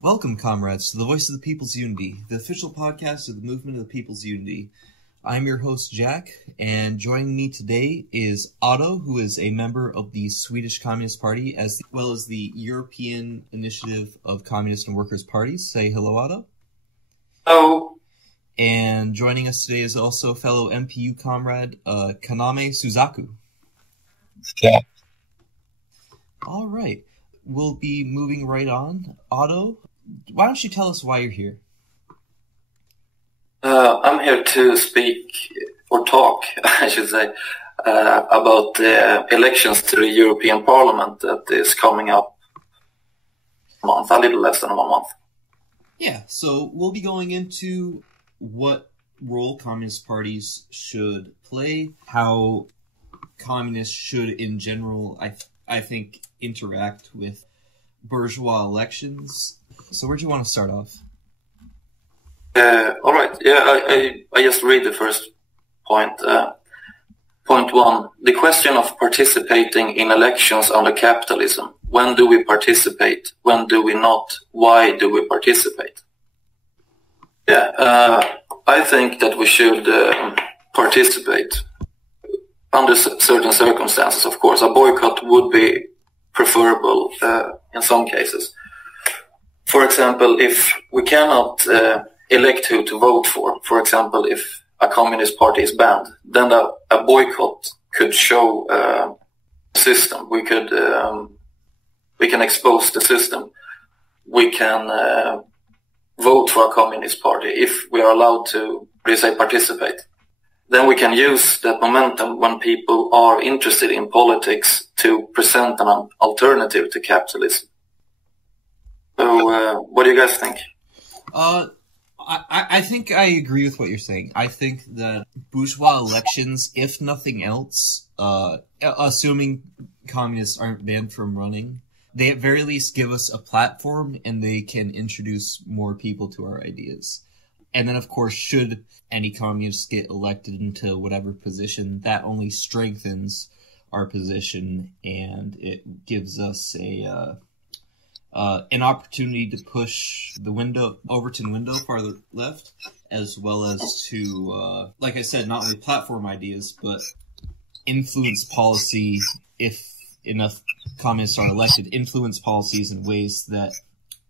Welcome, comrades, to the Voice of the People's Unity, the official podcast of the Movement of the People's Unity. I'm your host, Jack, and joining me today is Otto, who is a member of the Swedish Communist Party, as well as the European Initiative of Communist and Workers' Parties. Say hello, Otto. Hello. And joining us today is also fellow MPU comrade, Kaname Suzaku. Yeah. All right. We'll be moving right on. Otto, why don't you tell us why you're here? I'm here to speak, or talk, I should say, about the elections to the European Parliament that is coming up a little less than 1 month. Yeah, so we'll be going into what role communist parties should play, how communists should, in general, I think, interact with bourgeois elections. So where do you want to start off? All right. Yeah, I just read the first point. Point 1. The question of participating in elections under capitalism. When do we participate? When do we not? Why do we participate? Yeah, I think that we should participate under certain circumstances, of course. A boycott would be preferable in some cases. For example, if we cannot elect who to vote for example, if a communist party is banned, then a boycott could show the system. We can expose the system. We can vote for a communist party if we are allowed to, participate. Then we can use that momentum when people are interested in politics to present an alternative to capitalism. So, what do you guys think? I think I agree with what you're saying. I think that bourgeois elections, if nothing else, assuming communists aren't banned from running, they at very least give us a platform and they can introduce more people to our ideas. And then, of course, should any communists get elected into whatever position, that only strengthens our position and it gives us an opportunity to push the Overton window farther left, as well as to, like I said, not only platform ideas, but influence policy if enough communists are elected, influence policies in ways that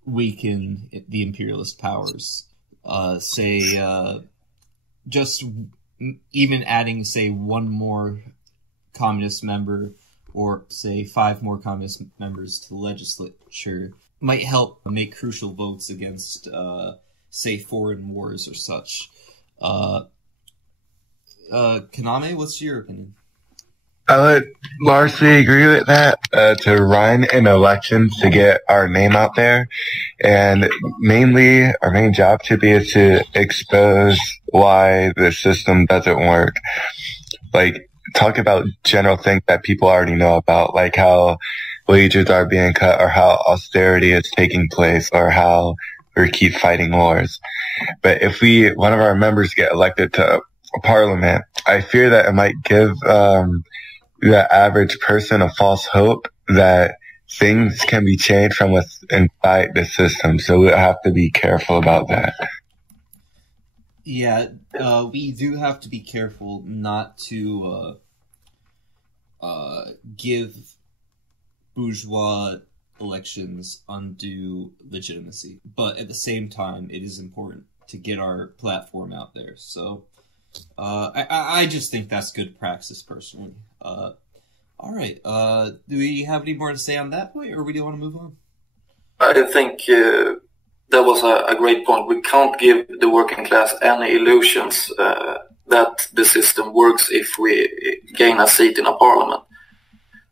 weaken the imperialist powers. Just even adding, say, one more communist member or, say, 5 more communist members to the legislature might help make crucial votes against, say, foreign wars or such. Kaname, what's your opinion? I would largely agree with that, to run an election to get our name out there. And mainly, our main job to be is to expose why the system doesn't work. Like, talk about general things that people already know about, like how wages are being cut or how austerity is taking place or how we keep fighting wars. But if one of our members get elected to parliament, I fear that it might give, the average person a false hope that things can be changed from inside the system. So we'll have to be careful about that. Yeah, we do have to be careful not to give bourgeois elections undue legitimacy. But at the same time, it is important to get our platform out there. So I just think that's good praxis, personally. All right. Do we have any more to say on that point, or do you want to move on? I think that was a great point. We can't give the working class any illusions that the system works if we gain a seat in a parliament.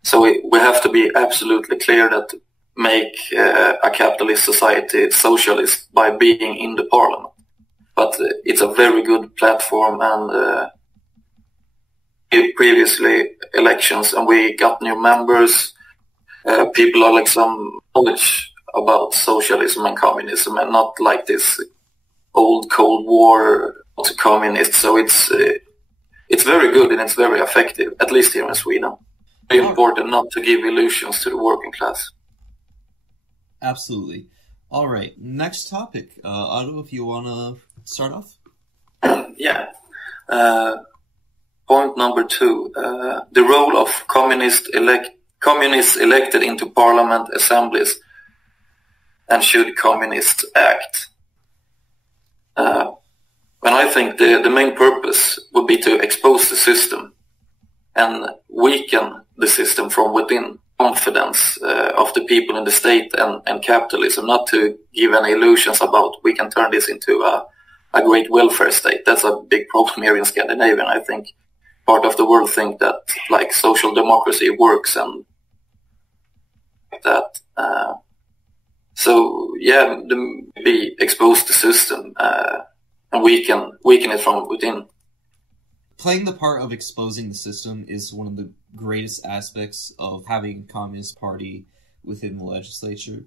So we have to be absolutely clear that make a capitalist society socialist by being in the parliament. But it's a very good platform, and previously elections, and we got new members. People are like some knowledge about socialism and communism, and not like this old Cold War to communists. So it's very good and it's very effective, at least here in Sweden. Very important not to give illusions to the working class. Absolutely. All right, next topic. Otto, if you want to start off. Yeah. Point number 2. The role of communists elected into parliament assemblies, and should communists act? And I think the main purpose would be to expose the system and weaken the system from within. Confidence of the people in the state and capitalism, not to give any illusions about we can turn this into a great welfare state. That's a big problem here in Scandinavia. I think part of the world think that like social democracy works and that. So yeah, be exposed the system and weaken it from within. Playing the part of exposing the system is one of the greatest aspects of having a communist party within the legislature,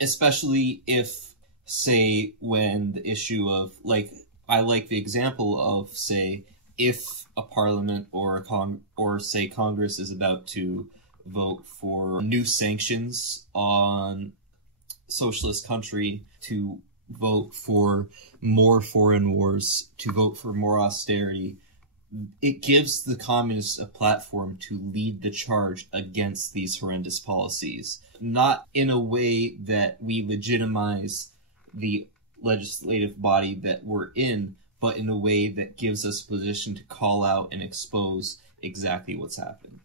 especially if, say, when the issue of, like, I like the example of, say, if a parliament or say Congress is about to vote for new sanctions on socialist country, to vote for more foreign wars, to vote for more austerity. It gives the communists a platform to lead the charge against these horrendous policies, not in a way that we legitimize the legislative body that we're in, but in a way that gives us a position to call out and expose exactly what's happened.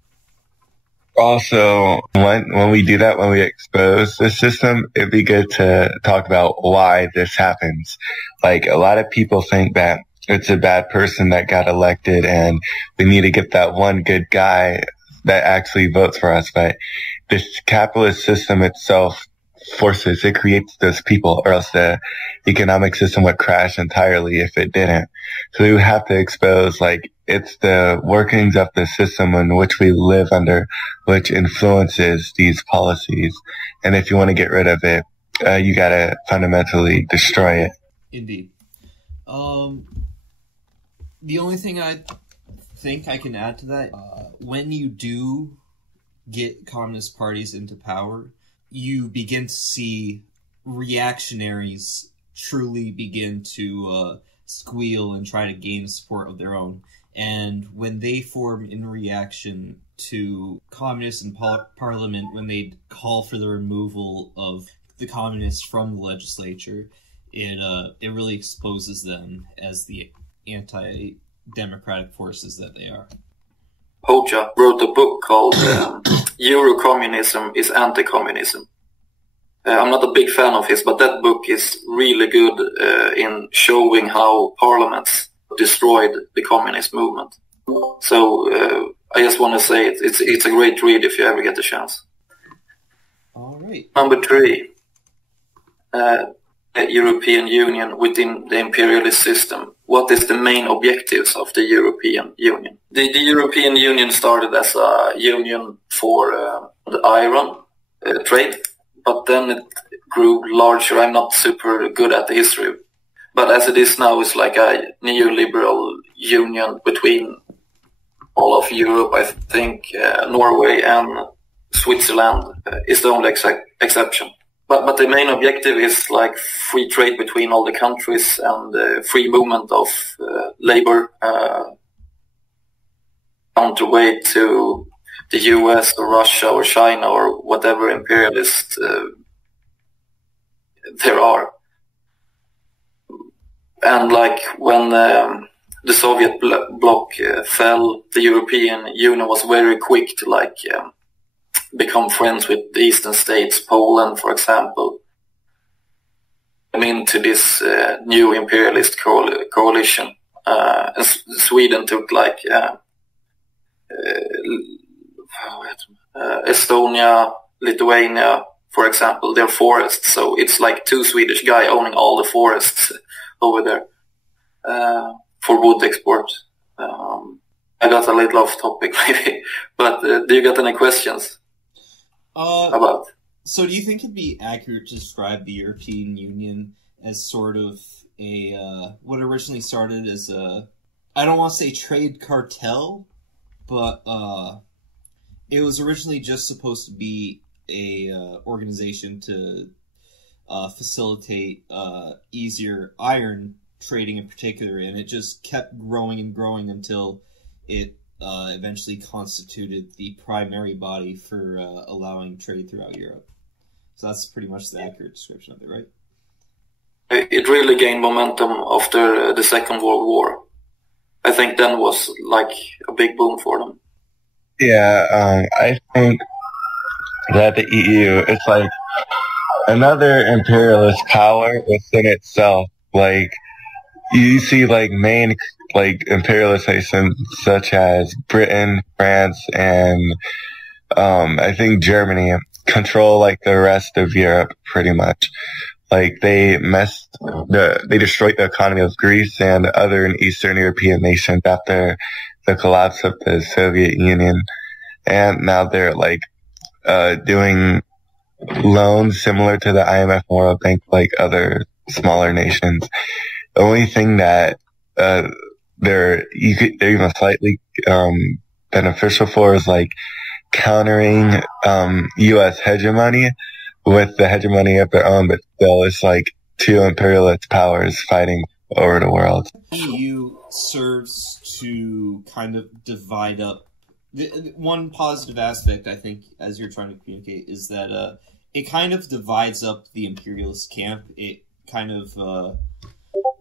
Also, when we do that, when we expose the system, it'd be good to talk about why this happens. Like, a lot of people think that it's a bad person that got elected and we need to get that one good guy that actually votes for us. But this capitalist system itself it creates those people, or else the economic system would crash entirely if it didn't. So we have to expose, like, it's the workings of the system in which we live under, which influences these policies. And if you want to get rid of it, you gotta fundamentally destroy it. Indeed. The only thing I think I can add to that, when you do get communist parties into power, you begin to see reactionaries truly begin to squeal and try to gain support of their own. And when they form in reaction to communists in parliament, when they call for the removal of the communists from the legislature, it really exposes them as the anti-democratic forces that they are. Hoxha wrote a book called Eurocommunism is Anti-Communism. I'm not a big fan of his, but that book is really good in showing how parliaments destroyed the communist movement. So I just want to say it's a great read if you ever get the chance. All right. Number 3. The European Union within the imperialist system. What is the main objectives of the European Union? The European Union started as a union for the iron trade, but then it grew larger. I'm not super good at the history, but as it is now, it's like a neoliberal union between all of Europe. I think Norway and Switzerland is the only exception. But the main objective is like free trade between all the countries and free movement of labor, counterweight to the US or Russia or China or whatever imperialist there are. And like when the Soviet bloc fell, the European Union was very quick to like become friends with the eastern states, Poland, for example, into this new imperialist coalition. And Sweden took like Estonia, Lithuania, for example, their forests. So it's like 2 Swedish guys owning all the forests over there for wood export. I got a little off topic maybe, but do you got any questions about? So do you think it'd be accurate to describe the European Union as sort of a, what originally started as a, I don't want to say trade cartel, but it was originally just supposed to be a organization to facilitate easier iron trading in particular, and it just kept growing and growing until it eventually constituted the primary body for allowing trade throughout Europe. So that's pretty much the accurate description of it, right? It really gained momentum after the Second World War. I think then was like a big boom for them. Yeah, I think that the EU is like another imperialist power within itself. Like, you see like main like imperialist nations such as Britain, France, and I think Germany control like the rest of Europe pretty much. Like, they destroyed the economy of Greece and other Eastern European nations after the collapse of the Soviet Union. And now they're like doing loans similar to the IMF and World Bank, like other smaller nations. The only thing that they're even slightly beneficial for is like countering U.S. hegemony with the hegemony of their own, but still it's like two imperialist powers fighting over the world. The EU serves to kind of divide up. One positive aspect, I think, as you're trying to communicate, is that it kind of divides up the imperialist camp. It kind of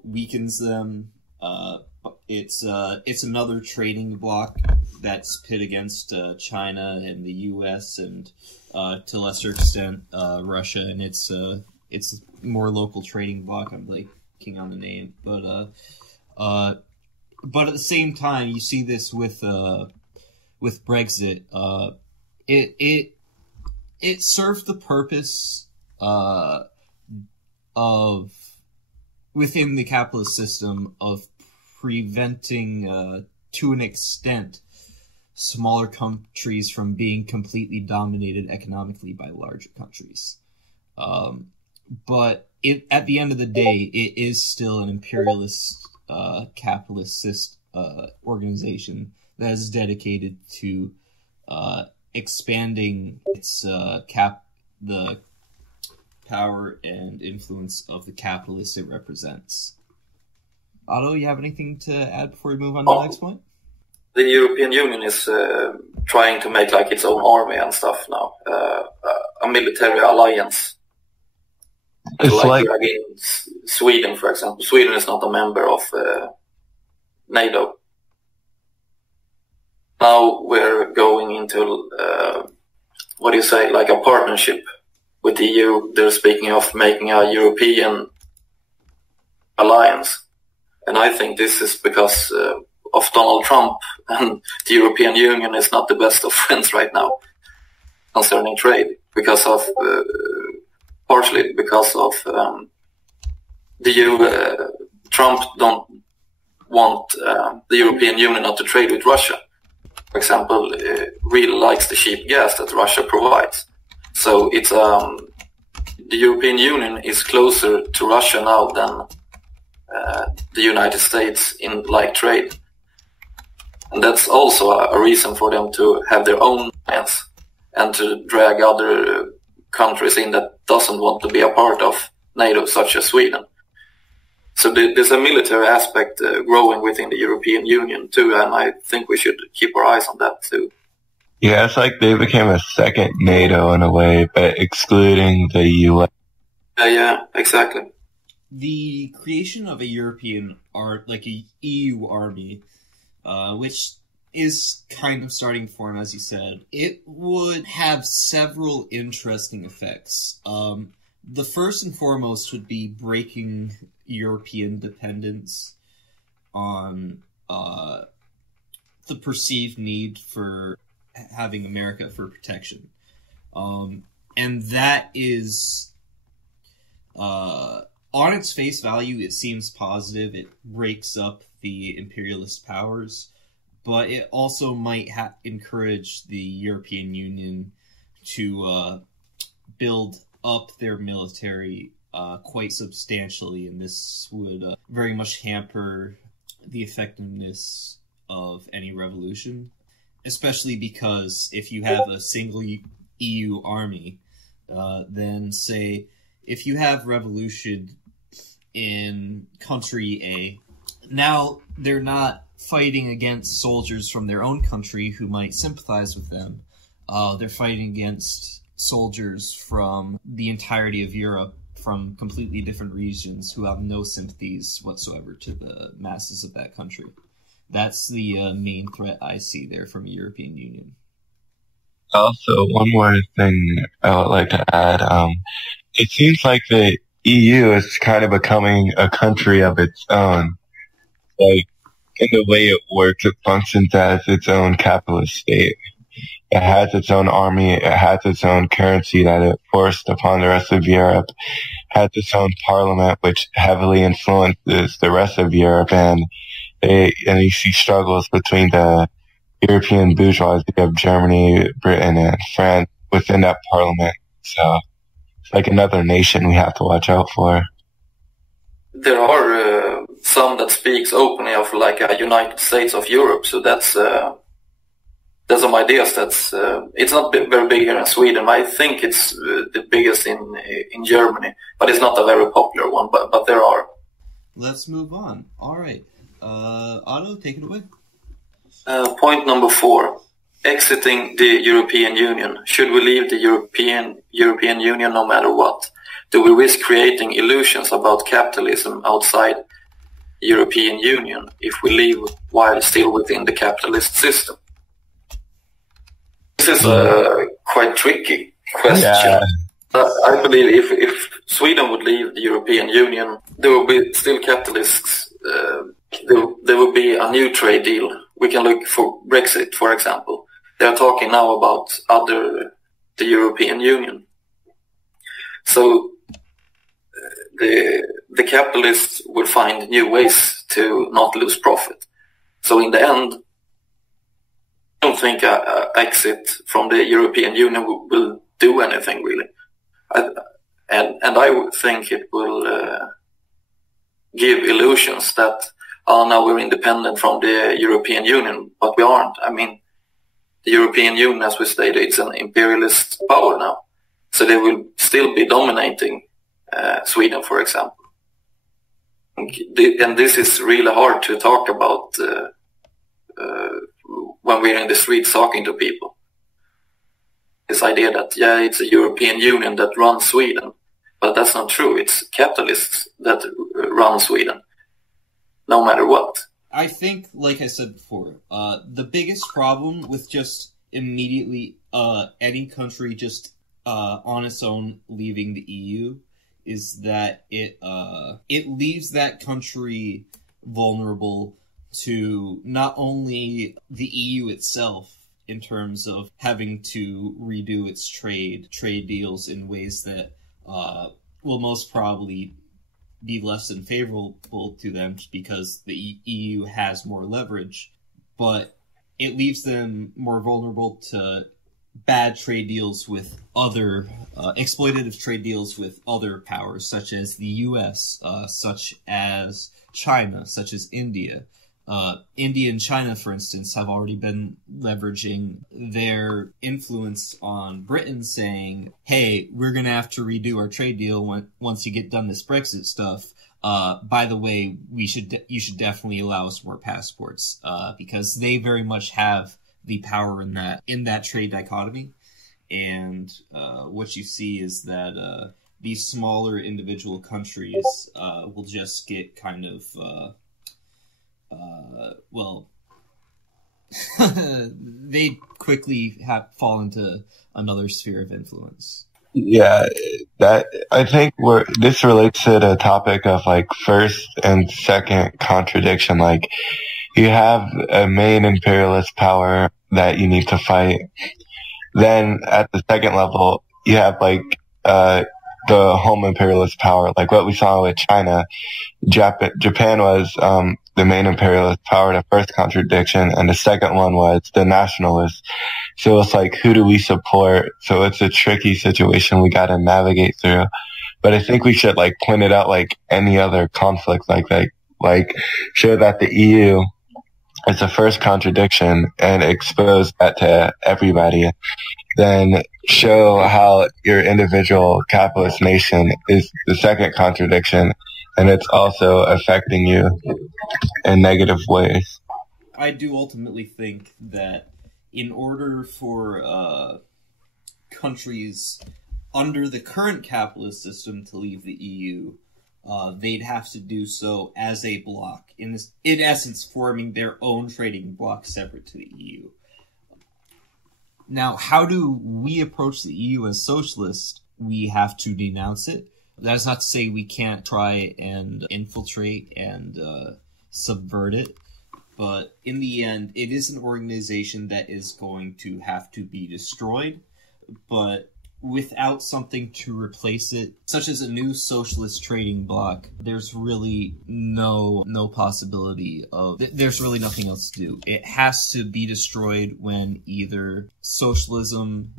weakens them. It's another trading bloc that's pit against China and the U.S. and to a lesser extent Russia, and it's more local trading bloc. I'm blanking on the name, but at the same time, you see this with Brexit. It served the purpose of within the capitalist system of preventing to an extent smaller countries from being completely dominated economically by larger countries. But at the end of the day, it is still an imperialist capitalist organization that is dedicated to expanding its the power and influence of the capitalists it represents. Otto, you have anything to add before we move on to the next point? The European Union is trying to make like its own army and stuff now, a military alliance. It's like Sweden, for example. Sweden is not a member of NATO. Now we're going into, like a partnership with the EU. They're speaking of making a European alliance. And I think this is because of Donald Trump, and the European Union is not the best of friends right now concerning trade, because of partially because of Trump don't want the European Union not to trade with Russia. For example, really likes the cheap gas that Russia provides. So it's the European Union is closer to Russia now than the United States in like trade. And that's also a reason for them to have their own alliance and to drag other countries in that doesn't want to be a part of NATO, such as Sweden. So there's a military aspect growing within the European Union too, and I think we should keep our eyes on that too. Yeah, it's like they became a second NATO in a way, but excluding the US. Yeah, exactly. The creation of a European like a EU army, which is kind of starting to form, as you said, it would have several interesting effects. The first and foremost would be breaking European dependence on the perceived need for having America for protection. And that is, on its face value, it seems positive. It breaks up the imperialist powers. but it also might encourage the European Union to build up their military quite substantially, and this would very much hamper the effectiveness of any revolution, especially because if you have a single EU army, then say if you have revolution in country A, now they're not fighting against soldiers from their own country who might sympathize with them. They're fighting against soldiers from the entirety of Europe, from completely different regions, who have no sympathies whatsoever to the masses of that country. That's the main threat I see there from the European Union. Also, one more thing I would like to add. It seems like the EU is kind of becoming a country of its own. Like, in the way it works, it functions as its own capitalist state. It has its own army, it has its own currency that it forced upon the rest of Europe, has its own parliament which heavily influences the rest of Europe, and you see struggles between the European bourgeoisie of Germany, Britain, and France within that parliament. So it's like another nation we have to watch out for. There are some that speaks openly of like a United States of Europe, so that's some ideas. That's it's not very big here in Sweden. I think it's the biggest in Germany, but it's not a very popular one. But there are. Let's move on. All right, Otto, take it away. Point number 4: exiting the European Union. Should we leave the European Union no matter what? Do we risk creating illusions about capitalism outside the European Union if we leave while still within the capitalist system? This is a quite tricky question. Yeah. I believe if Sweden would leave the European Union, there will be still capitalists. There will be a new trade deal. We can look for Brexit, for example. They are talking now about the European Union. So the capitalists will find new ways to not lose profit. So in the end, I don't think an exit from the European Union will do anything really. And I would think it will give illusions that now we're independent from the European Union, but we aren't. I mean, the European Union, as we stated, it's an imperialist power now. So they will still be dominating Sweden, for example. And this is really hard to talk about when we're in the streets talking to people. This idea that, yeah, it's a European Union that runs Sweden. But that's not true. It's capitalists that run Sweden, no matter what. I think, like I said before, the biggest problem with just immediately any country just on its own leaving the EU is that it leaves that country vulnerable to not only the EU itself in terms of having to redo its trade deals in ways that will most probably be less than favorable to them because the EU has more leverage, but it leaves them more vulnerable to bad trade deals with other, exploitative trade deals with other powers, such as the US, such as China, such as India. India and China, for instance, have already been leveraging their influence on Britain, saying, hey, we're going to have to redo our trade deal once you get done this Brexit stuff. By the way, you should definitely allow us more passports, because they very much have the power in that trade dichotomy. And what you see is that these smaller individual countries will just get kind of they quickly fall into another sphere of influence. Yeah, that I think this relates to the topic of like first and second contradiction. Like, you have a main imperialist power that you need to fight. Then at the second level, you have like the home imperialist power, like what we saw with China. Japan was the main imperialist power, the first contradiction, and the second one was the nationalist. So it's like, who do we support? So it's a tricky situation we got to navigate through. But I think we should like point it out like any other conflict like show that the EU is the first contradiction and expose that to everybody. Then show how your individual capitalist nation is the second contradiction, and it's also affecting you in negative ways. I do ultimately think that in order for countries under the current capitalist system to leave the EU, they'd have to do so as a bloc, in essence forming their own trading bloc separate to the EU. Now, how do we approach the EU as socialists? We have to denounce it. That is not to say we can't try and infiltrate and subvert it, but in the end, it is an organization that is going to have to be destroyed, but without something to replace it, such as a new socialist trading bloc, there's really no possibility of... There's really nothing else to do. It has to be destroyed when either socialism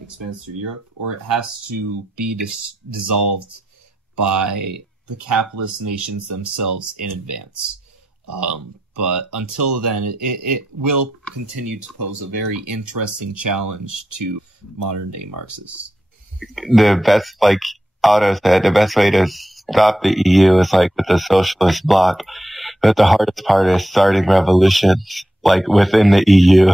expands through Europe, or it has to be dissolved by the capitalist nations themselves in advance. But until then, it will continue to pose a very interesting challenge to modern-day Marxists. The best, like Otto said, the best way to stop the EU is like with the socialist bloc. But the hardest part is starting revolutions, like within the EU.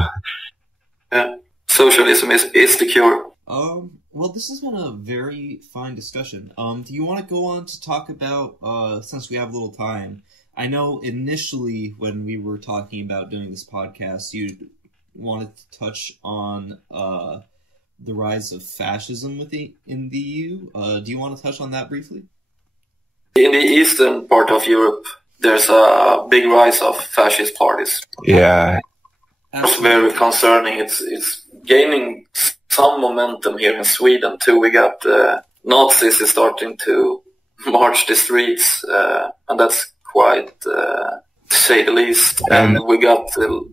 Yeah, socialism is the cure. Well, this has been a very fine discussion. Do you want to go on to talk about, since we have a little time, I know initially when we were talking about doing this podcast, you wanted to touch on the rise of fascism in the EU. Do you want to touch on that briefly? In the eastern part of Europe, there's a big rise of fascist parties. Yeah. It's very concerning. It's gaining some momentum here in Sweden too. We got Nazis is starting to march the streets, and that's quite, to say the least. And we got the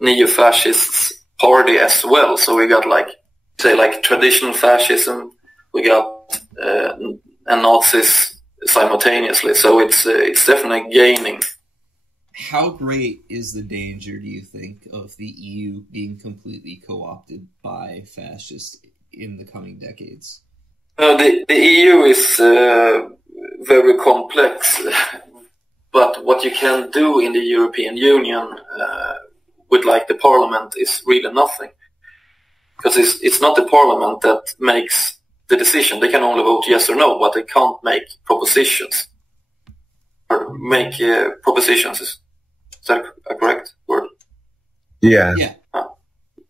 neo-fascist party as well. So we got like traditional fascism. We got and Nazis simultaneously. So it's definitely gaining. How great is the danger, do you think, of the EU being completely co-opted by fascists in the coming decades? The EU is very complex. But what you can do in the European Union with like the parliament is really nothing. Because it's not the parliament that makes the decision. They can only vote yes or no, but they can't make propositions. Or make propositions. Is that a correct word? Yeah.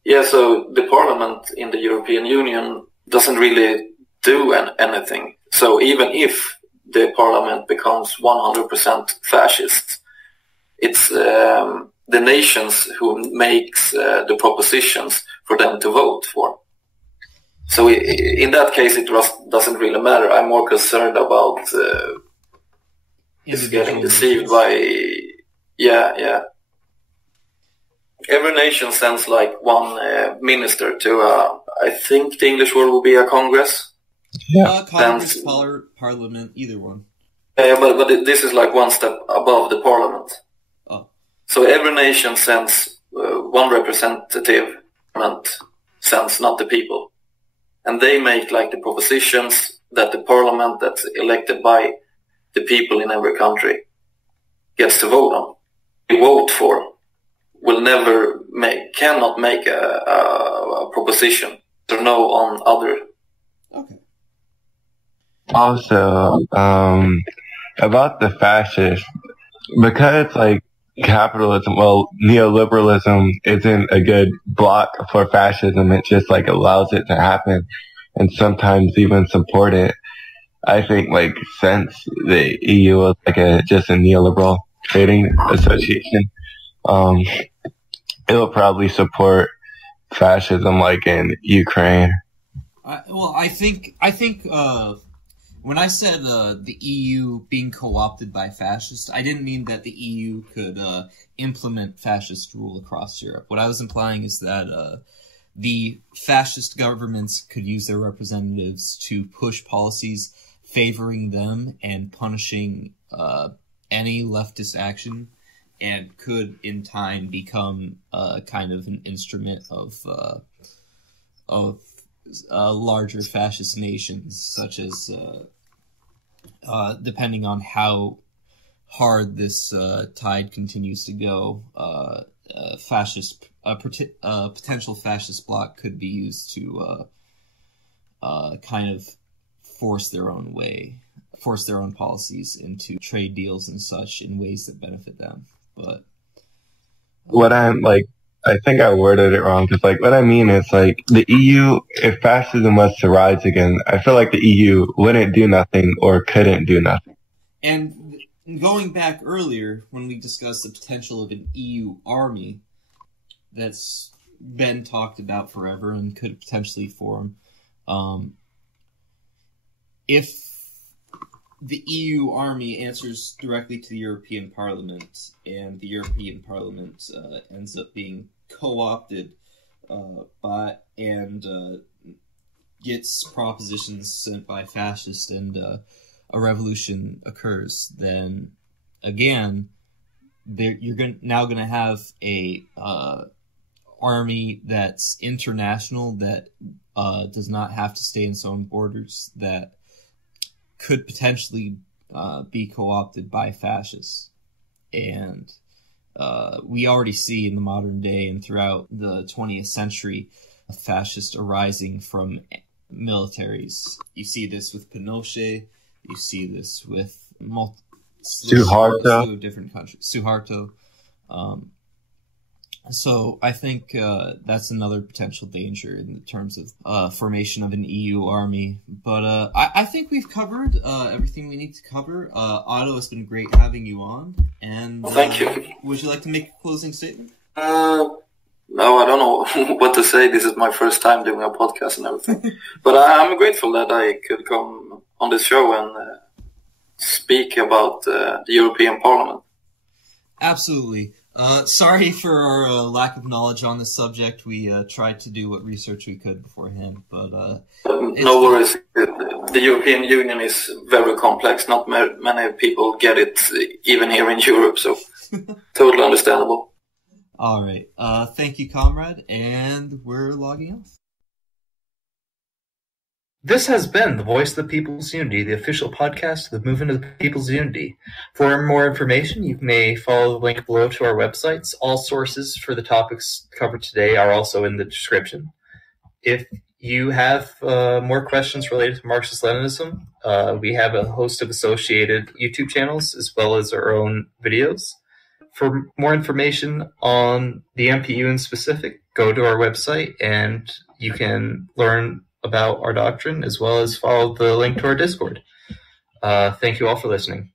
Yeah, so the parliament in the European Union doesn't really do anything. So even if the parliament becomes 100% fascist, it's the nations who makes the propositions for them to vote for. So in that case, it doesn't really matter. I'm more concerned about getting deceived by... Yeah. Every nation sends like one minister to, I think the English word will be a Congress. Yeah. Congress, Parliament, either one. But this is like one step above the Parliament. Oh. So every nation sends one representative, sends not the people. And they make like the propositions that the Parliament that's elected by the people in every country gets to vote on. They vote for cannot make a proposition or no on other. Okay. Also, about the fascists, because like capitalism, neoliberalism isn't a good block for fascism. It just like allows it to happen and sometimes even support it. I think like since the EU is like just a neoliberal trading association, it'll probably support fascism like in Ukraine. I think When I said the EU being co-opted by fascists, I didn't mean that the EU could implement fascist rule across Europe. What I was implying is that the fascist governments could use their representatives to push policies favoring them and punishing any leftist action, and could in time become kind of an instrument of larger fascist nations, such as depending on how hard this tide continues to go, potential fascist bloc could be used to kind of force their own policies into trade deals and such in ways that benefit them. But what I'm like, I think I worded it wrong, because like what I mean is like the EU, if fascism was to rise again, I feel like the EU wouldn't do nothing or couldn't do nothing. And going back earlier when we discussed the potential of an EU army that's been talked about forever and could potentially form, if the EU army answers directly to the European Parliament, and the European Parliament ends up being co-opted gets propositions sent by fascists, and a revolution occurs, then again, you're now going to have a army that's international, that does not have to stay in its own borders, that could potentially be co-opted by fascists. And we already see in the modern day and throughout the 20th century fascists arising from militaries. You see this with Pinochet. You see this with Suharto. Different countries. Suharto. So I think that's another potential danger in terms of formation of an EU army. But I think we've covered everything we need to cover. Otto, it's been great having you on. And thank you. Would you like to make a closing statement? No, I don't know what to say. This is my first time doing a podcast and everything. But I'm grateful that I could come on this show and speak about the European Parliament. Absolutely. Sorry for our lack of knowledge on this subject. We tried to do what research we could beforehand, but no worries. The European Union is very complex. Not many people get it, even here in Europe, so totally understandable. All right. Thank you, comrade, and we're logging off. This has been the Voice of the People's Unity, the official podcast of the Movement of the People's Unity. For more information, you may follow the link below to our websites. All sources for the topics covered today are also in the description. If you have more questions related to Marxist-Leninism, we have a host of associated YouTube channels as well as our own videos. For more information on the MPU in specific, go to our website and you can learn about our doctrine as well as follow the link to our Discord. Thank you all for listening.